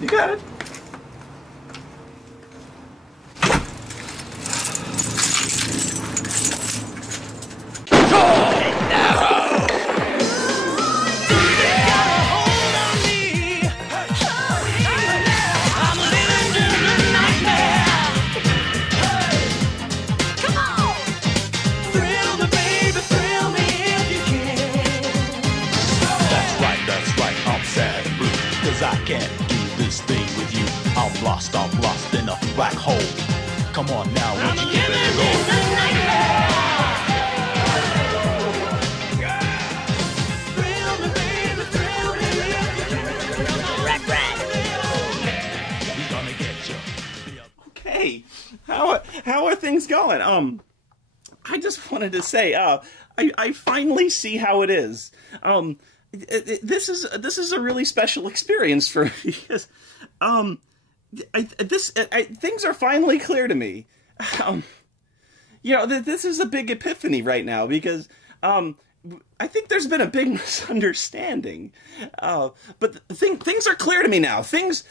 You got it. I can't do this thing with you. I'm lost in a black hole. Come on now, won't you give it a go? Okay, how are things going? I just wanted to say, I finally see how it is. This is a really special experience for me because, things are finally clear to me. You know, this is a big epiphany right now because, I think there's been a big misunderstanding. But things are clear to me now. Things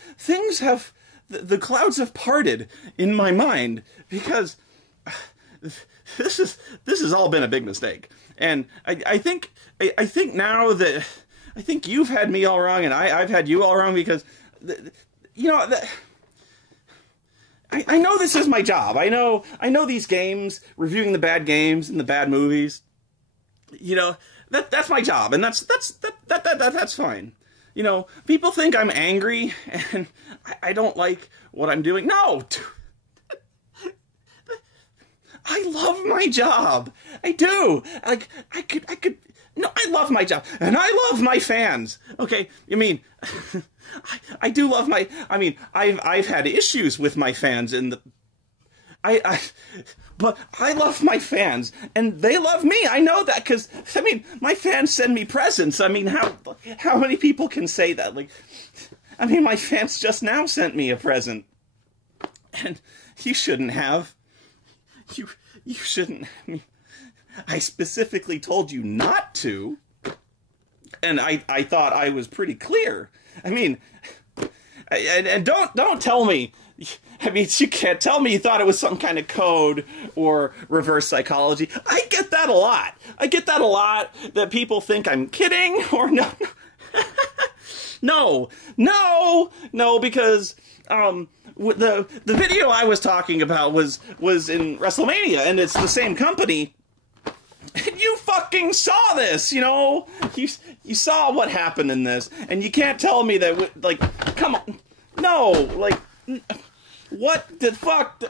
have, the clouds have parted in my mind because this has all been a big mistake. And I think now that I think you've had me all wrong and I've had you all wrong because, you know, I know this is my job. I know these games, reviewing the bad games and the bad movies. You know, that's my job, and that's fine. You know, people think I'm angry and I don't like what I'm doing. No. I love my job. I do. Like, I could, no, I love my job. And I love my fans. Okay, I mean, I do love my, I mean, I've had issues with my fans in the, but I love my fans, and they love me. I know that, because, I mean, my fans send me presents. I mean, how many people can say that? Like, I mean, my fans just now sent me a present. And you shouldn't have. You shouldn't. I mean, I specifically told you not to, and I thought I was pretty clear. I mean, and don't tell me. I mean, you can't tell me you thought it was some kind of code or reverse psychology. I get that a lot. I get that a lot, that people think I'm kidding or no. No, because the video I was talking about was in WrestleMania, and it's the same company. And you fucking saw this, you know? You saw what happened in this, and you can't tell me that, like, come on. No, like, what the fuck?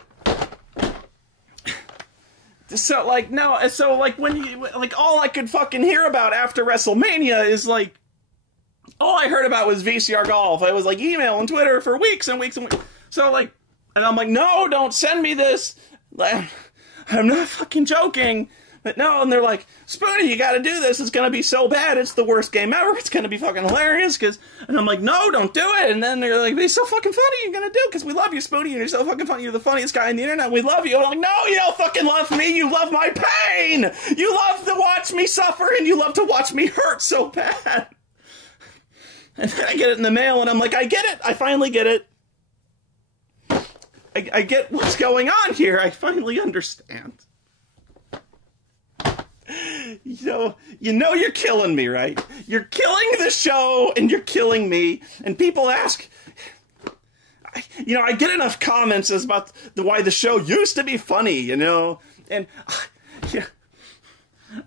So, like, no, so, like, when you, like, all I could fucking hear about after WrestleMania is, like, all I heard about was VCR Golf. I was, like, email and Twitter for weeks and weeks and weeks. So, like, and I'm like, no, don't send me this. I'm not fucking joking. But no, and they're like, Spoony, you gotta do this. It's gonna be so bad. It's the worst game ever. It's gonna be fucking hilarious. And I'm like, no, don't do it. And then they're like, it's so fucking funny. You're gonna do it because we love you, Spoony, and you're so fucking funny. You're the funniest guy on the internet. We love you. And I'm like, no, you don't fucking love me. You love my pain. You love to watch me suffer, and you love to watch me hurt so bad. And then I get it in the mail, and I'm like, I get it. I finally get it. I get what's going on here. I finally understand. You know you're killing me, right? You're killing the show, and you're killing me. And people ask, I get enough comments as about why the show used to be funny, you know? And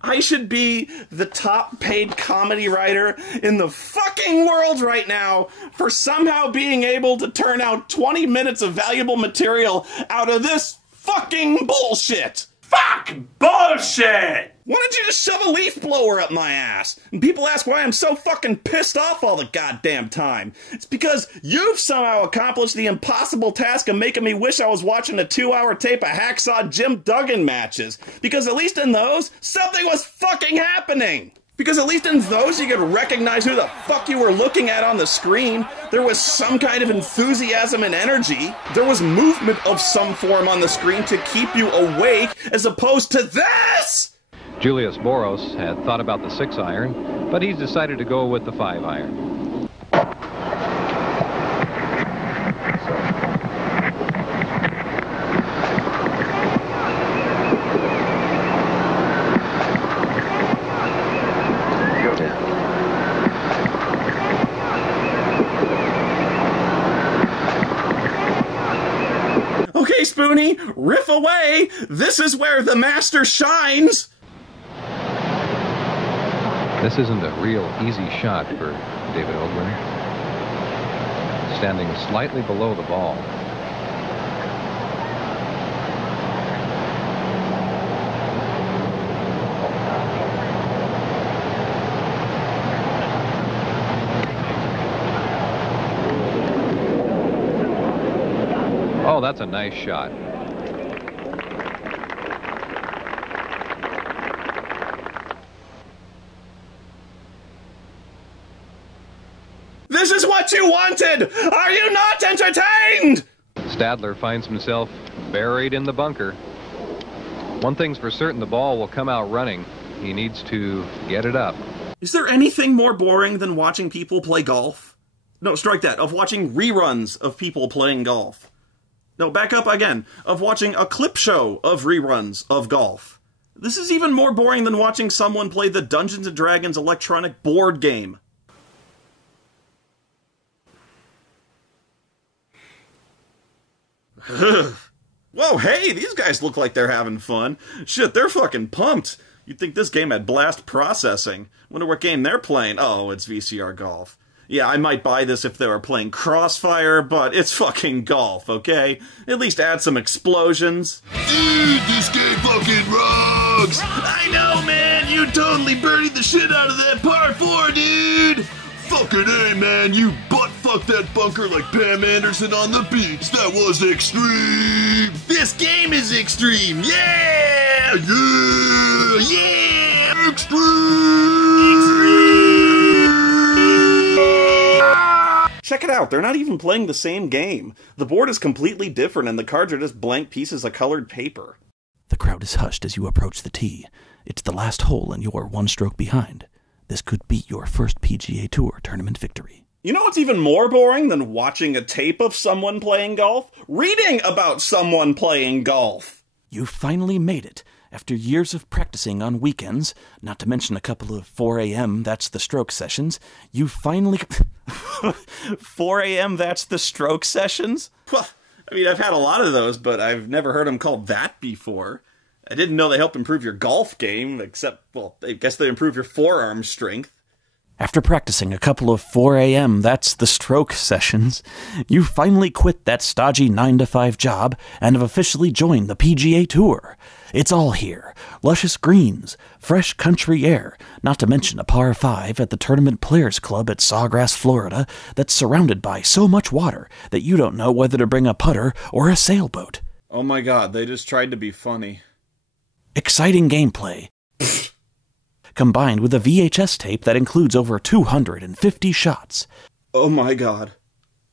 I should be the top paid comedy writer in the fucking world right now for somehow being able to turn out 20 minutes of valuable material out of this fucking bullshit. Fuck bullshit! Why don't you just shove a leaf blower up my ass? And people ask why I'm so fucking pissed off all the goddamn time. It's because you've somehow accomplished the impossible task of making me wish I was watching a 2-hour tape of Hacksaw Jim Duggan matches. Because at least in those, something was fucking happening. Because at least in those, you could recognize who the fuck you were looking at on the screen. There was some kind of enthusiasm and energy. There was movement of some form on the screen to keep you awake, as opposed to this! Julius Boros had thought about the 6-iron, but he's decided to go with the 5-iron. Okay, Spoony, riff away! This is where the master shines! This isn't a real easy shot for David Ogren. Standing slightly below the ball. Oh, that's a nice shot. This is what you wanted! Are you not entertained? Stadler finds himself buried in the bunker. One thing's for certain, the ball will come out running. He needs to get it up. Is there anything more boring than watching people play golf? No, strike that. Of watching reruns of people playing golf. No, back up again. Of watching a clip show of reruns of golf. This is even more boring than watching someone play the Dungeons & Dragons electronic board game. Whoa, hey, these guys look like they're having fun. Shit, they're fucking pumped. You'd think this game had blast processing. Wonder what game they're playing. Oh, it's VCR Golf. Yeah, I might buy this if they were playing Crossfire, but it's fucking golf, okay? At least add some explosions. Dude, this game fucking rocks! I know, man! You totally birdied the shit out of that par 4, dude! Fucking A, man, you butt-fucked that bunker like Pam Anderson on the beach. That was extreme! This game is extreme! Yeah! Yeah! Yeah! Extreme! Check it out, they're not even playing the same game. The board is completely different and the cards are just blank pieces of colored paper. The crowd is hushed as you approach the tee. It's the last hole and you're one stroke behind. This could be your first PGA Tour tournament victory. You know what's even more boring than watching a tape of someone playing golf? Reading about someone playing golf! You finally made it. After years of practicing on weekends, not to mention a couple of 4 a.m. That's the Stroke sessions, you finally... 4 a.m. That's the Stroke sessions? I mean, I've had a lot of those, but I've never heard them called that before. I didn't know they helped improve your golf game, except, well, I guess they improve your forearm strength. After practicing a couple of 4 a.m. That's the Stroke sessions, you finally quit that stodgy 9-to-5 job and have officially joined the PGA Tour. It's all here. Luscious greens, fresh country air, not to mention a par 5 at the Tournament Players Club at Sawgrass, Florida, that's surrounded by so much water that you don't know whether to bring a putter or a sailboat. Oh my god, they just tried to be funny. Exciting gameplay, combined with a VHS tape that includes over 250 shots. Oh my god.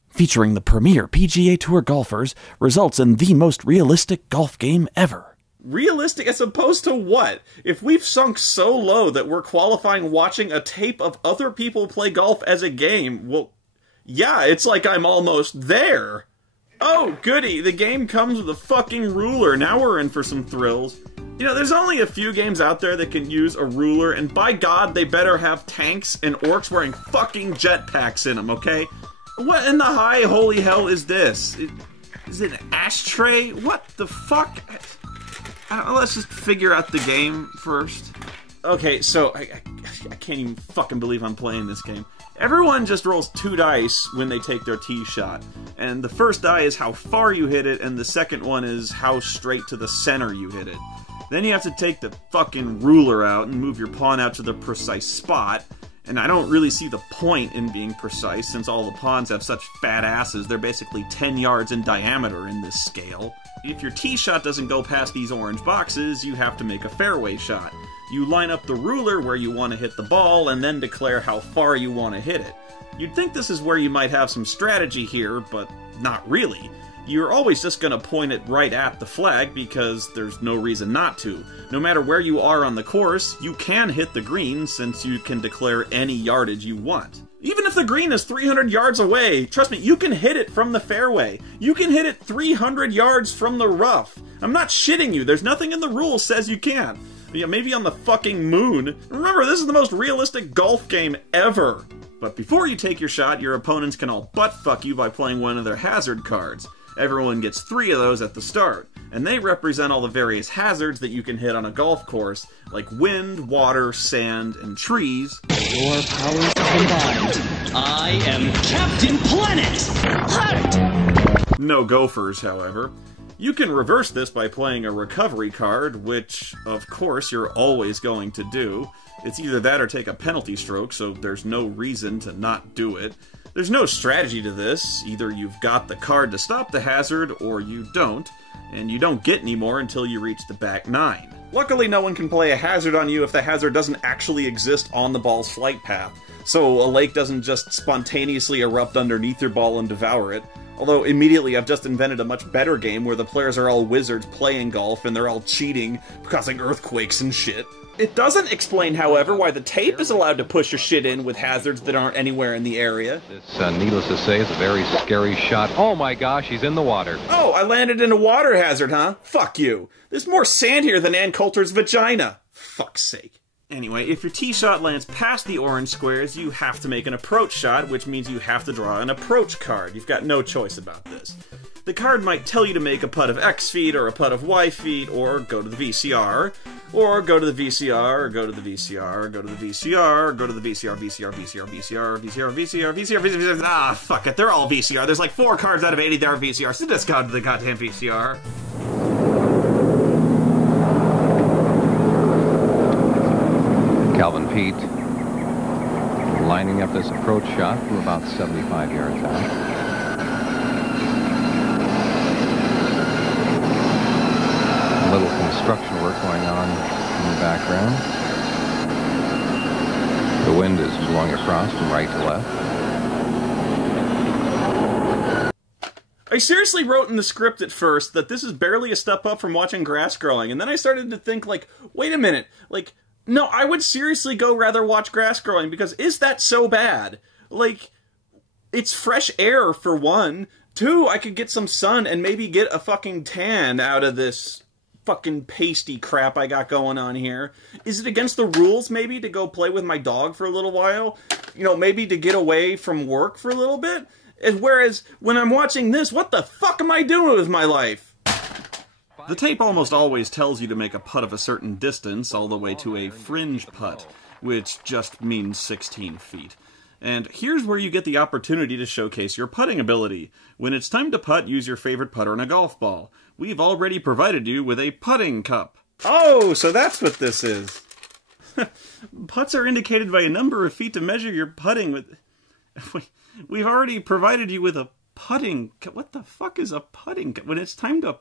Featuring the premier PGA Tour golfers, results in the most realistic golf game ever. Realistic as opposed to what? If we've sunk so low that we're qualifying watching a tape of other people play golf as a game, well, yeah, it's like I'm almost there. Oh, goody, the game comes with a fucking ruler. Now we're in for some thrills. You know, there's only a few games out there that can use a ruler, and by God, they better have tanks and orcs wearing fucking jetpacks in them, okay? What in the high holy hell is this? Is it an ashtray? What the fuck? Let's just figure out the game first. Okay, so I can't even fucking believe I'm playing this game. Everyone just rolls 2 dice when they take their tee shot. And the first die is how far you hit it, and the second one is how straight to the center you hit it. Then you have to take the fucking ruler out and move your pawn out to the precise spot. And I don't really see the point in being precise, since all the pawns have such fat asses, they're basically 10 yards in diameter in this scale. If your tee shot doesn't go past these orange boxes, you have to make a fairway shot. You line up the ruler where you want to hit the ball, and then declare how far you want to hit it. You'd think this is where you might have some strategy here, but not really. You're always just going to point it right at the flag because there's no reason not to. No matter where you are on the course, you can hit the green since you can declare any yardage you want. Even if the green is 300 yards away, trust me, you can hit it from the fairway. You can hit it 300 yards from the rough. I'm not shitting you, there's nothing in the rules says you can't. Yeah, maybe on the fucking moon. Remember, this is the most realistic golf game ever. But before you take your shot, your opponents can all butt-fuck you by playing one of their hazard cards. Everyone gets 3 of those at the start, and they represent all the various hazards that you can hit on a golf course, like wind, water, sand, and trees. Your powers combined, I am Captain Planet! Heart! No gophers, however. You can reverse this by playing a recovery card, which, of course, you're always going to do. It's either that or take a penalty stroke, so there's no reason to not do it. There's no strategy to this. Either you've got the card to stop the hazard, or you don't, and you don't get any more until you reach the back 9. Luckily, no one can play a hazard on you if the hazard doesn't actually exist on the ball's flight path, so a lake doesn't just spontaneously erupt underneath your ball and devour it. Although, immediately, I've just invented a much better game where the players are all wizards playing golf and they're all cheating, causing earthquakes and shit. It doesn't explain, however, why the tape is allowed to push your shit in with hazards that aren't anywhere in the area. This, needless to say, is a very scary shot. Oh my gosh, he's in the water. Oh, I landed in a water hazard, huh? Fuck you. There's more sand here than Ann Coulter's vagina. Fuck's sake. Anyway, if your tee shot lands past the orange squares, you have to make an approach shot, which means you have to draw an approach card. You've got no choice about this. The card might tell you to make a putt of X feet, or a putt of Y feet, or go to the VCR, or go to the VCR, or go to the VCR, or go to the VCR, or go to the VCR, VCR, VCR, VCR, VCR, VCR, VCR, VCR, ah, fuck it, they're all VCR. There's like 4 cards out of 80 that are VCR, so just go to the goddamn VCR. Calvin Pete lining up this approach shot from about 75 yards out. A little construction work going on in the background. The wind is blowing across from right to left. I seriously wrote in the script at first that this is barely a step up from watching grass growing, and then I started to think, like, wait a minute, like, no, I would seriously go rather watch grass growing, because is that so bad? Like, it's fresh air, for one. 2, I could get some sun and maybe get a fucking tan out of this fucking pasty crap I got going on here. Is it against the rules, maybe, to go play with my dog for a little while? You know, maybe to get away from work for a little bit? Whereas, when I'm watching this, what the fuck am I doing with my life? The tape almost always tells you to make a putt of a certain distance all the way to a fringe putt, which just means 16 feet. And here's where you get the opportunity to showcase your putting ability. When it's time to putt, use your favorite putter and a golf ball. We've already provided you with a putting cup. Oh, so that's what this is. Putts are indicated by a number of feet to measure your putting with... We've already provided you with a putting... What the fuck is a putting cup? When it's time to